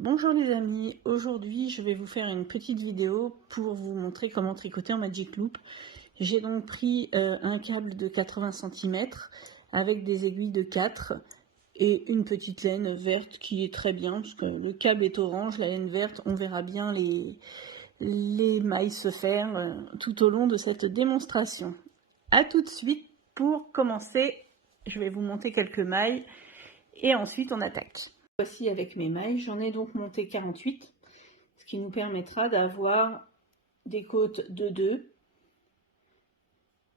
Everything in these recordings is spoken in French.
Bonjour les amis, aujourd'hui je vais vous faire une petite vidéo pour vous montrer comment tricoter en Magic Loop. J'ai donc pris un câble de 80 cm avec des aiguilles de 4 et une petite laine verte qui est très bien parce que le câble est orange, la laine verte, on verra bien les mailles se faire tout au long de cette démonstration. A tout de suite, pour commencer, je vais vous monter quelques mailles et ensuite on attaque. Voici avec mes mailles, j'en ai donc monté 48, ce qui nous permettra d'avoir des côtes de 2.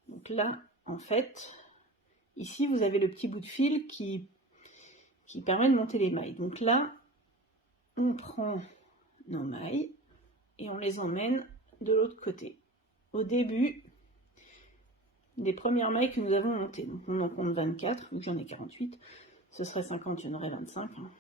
Donc là, en fait, ici vous avez le petit bout de fil qui permet de monter les mailles. Donc là, on prend nos mailles et on les emmène de l'autre côté. Au début des premières mailles que nous avons montées, donc on en compte 24, vu que j'en ai 48, ce serait 50, il y en aurait 25. Hein.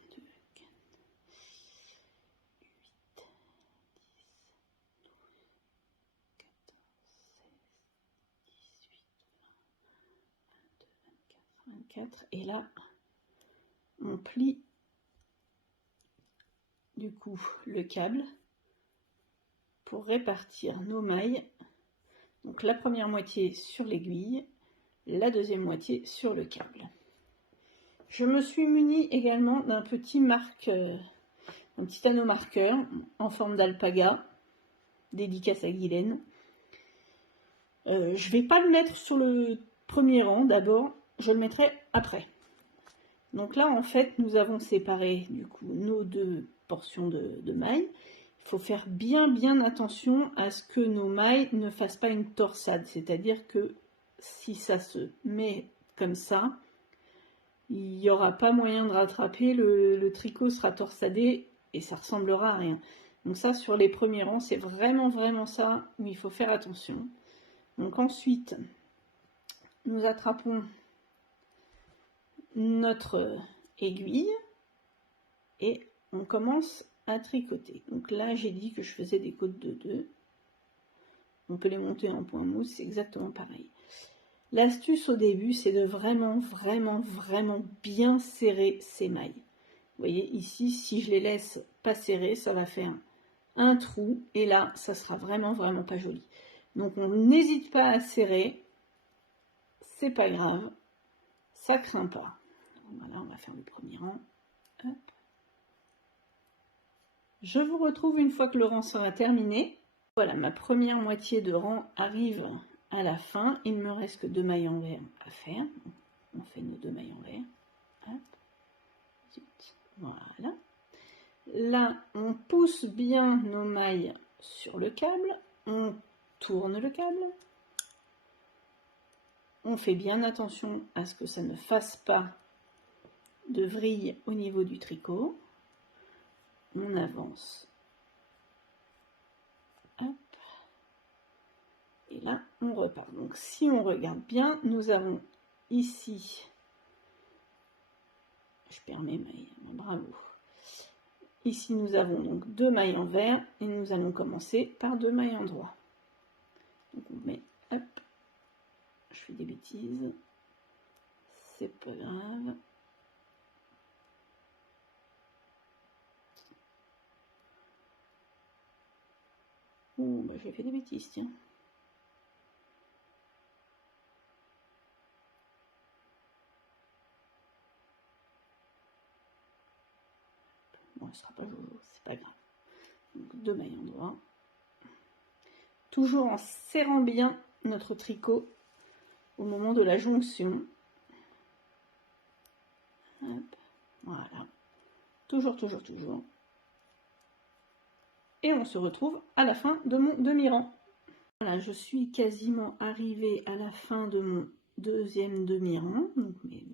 Et là, on plie du coup le câble pour répartir nos mailles. Donc la première moitié sur l'aiguille, la deuxième moitié sur le câble. Je me suis munie également d'un petit un petit anneau marqueur en forme d'alpaga, dédicace à Guylaine. Je vais pas le mettre sur le premier rang d'abord, je le mettrai après. Donc là, en fait, nous avons séparé du coup nos deux portions de mailles. Il faut faire bien attention à ce que nos mailles ne fassent pas une torsade. C'est-à-dire que si ça se met comme ça, il n'y aura pas moyen de rattraper, le tricot sera torsadé et ça ressemblera à rien. Donc ça, sur les premiers rangs, c'est vraiment ça où il faut faire attention. Donc ensuite, nous attrapons notre aiguille et on commence à tricoter. Donc là, j'ai dit que je faisais des côtes de 2. On peut les monter en point mousse, c'est exactement pareil. L'astuce au début, c'est de vraiment bien serrer ces mailles. Vous voyez ici, si je les laisse pas serrées, ça va faire un trou et là, ça sera vraiment pas joli. Donc on n'hésite pas à serrer, c'est pas grave, ça craint pas. Voilà, on va faire le premier rang. Hop. Je vous retrouve une fois que le rang sera terminé. Voilà, ma première moitié de rang arrive à la fin. Il ne me reste que 2 mailles envers à faire. On fait nos 2 mailles envers. Hop. Voilà. Là, on pousse bien nos mailles sur le câble. On tourne le câble. On fait bien attention à ce que ça ne fasse pas de vrille au niveau du tricot. On avance. Hop. Et là, on repart. Donc, si on regarde bien, nous avons ici, je perds mes mailles, bravo. Ici, nous avons donc 2 mailles en vert et nous allons commencer par 2 mailles en droit. Donc, on met, hop, je fais des bêtises, c'est pas grave. Oh, bah, j'ai fait des bêtises, tiens. Bon, ce sera pas jojo, c'est pas grave. Donc, 2 mailles en droit. Toujours en serrant bien notre tricot au moment de la jonction. Hop, voilà. Toujours. Et on se retrouve à la fin de mon demi-rang. Voilà, je suis quasiment arrivée à la fin de mon deuxième demi-rang, donc mes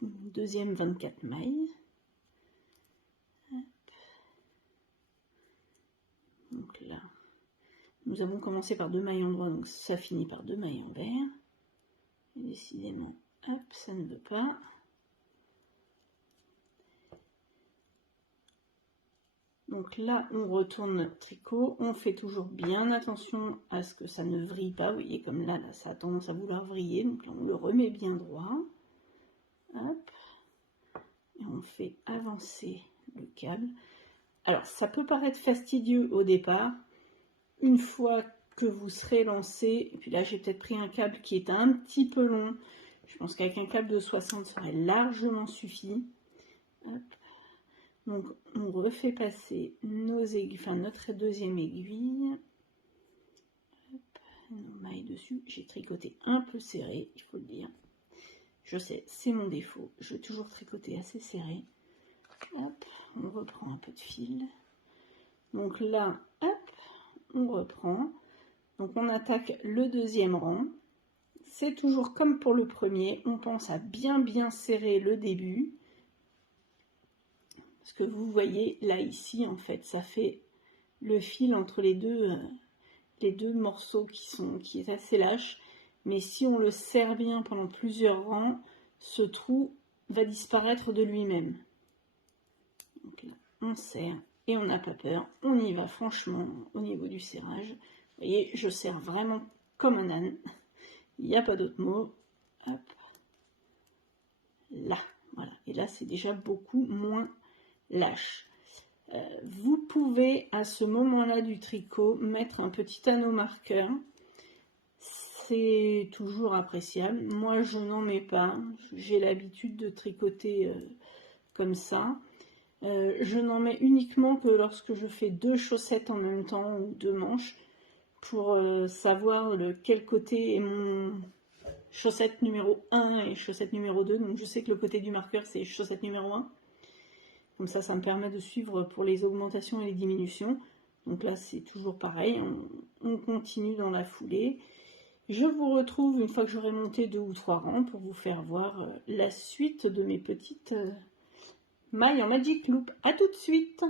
deuxième 24 mailles. Hop. Donc là, nous avons commencé par 2 mailles en droit, donc ça finit par 2 mailles en vert. Et décidément, hop, ça ne veut pas. Donc là, on retourne notre tricot, on fait toujours bien attention à ce que ça ne vrille pas. Vous voyez, comme là, ça a tendance à vouloir vriller, donc là, on le remet bien droit. Hop. Et on fait avancer le câble. Alors, ça peut paraître fastidieux au départ. Une fois que vous serez lancé, et puis là, j'ai peut-être pris un câble qui est un petit peu long. Je pense qu'avec un câble de 60, ça aurait largement suffi. Hop. Donc, on refait passer nos aiguilles, enfin notre deuxième aiguille. Hop, nos mailles dessus. J'ai tricoté un peu serré, il faut le dire. Je sais, c'est mon défaut. Je vais toujours tricoter assez serré. Hop, on reprend un peu de fil. Donc là, hop, on reprend. Donc on attaque le deuxième rang. C'est toujours comme pour le premier. On pense à bien serrer le début. Parce que vous voyez, là, ici, en fait, ça fait le fil entre les deux morceaux qui est assez lâche. Mais si on le serre bien pendant plusieurs rangs, ce trou va disparaître de lui-même. Donc là, on serre et on n'a pas peur. On y va franchement au niveau du serrage. Vous voyez, je serre vraiment comme un âne. Il n'y a pas d'autre mot. Hop. Là, voilà. Et là, c'est déjà beaucoup moins lâche. Vous pouvez, à ce moment-là du tricot, mettre un petit anneau marqueur. C'est toujours appréciable. Moi, je n'en mets pas. J'ai l'habitude de tricoter comme ça. Je n'en mets uniquement que lorsque je fais 2 chaussettes en même temps ou 2 manches pour savoir quel côté est mon chaussette numéro 1 et chaussette numéro 2. Donc je sais que le côté du marqueur c'est chaussette numéro 1. Comme ça me permet de suivre pour les augmentations et les diminutions. Donc là c'est toujours pareil, on continue dans la foulée. Je vous retrouve une fois que j'aurai monté 2 ou 3 rangs pour vous faire voir la suite de mes petites mailles en Magic Loop. A tout de suite!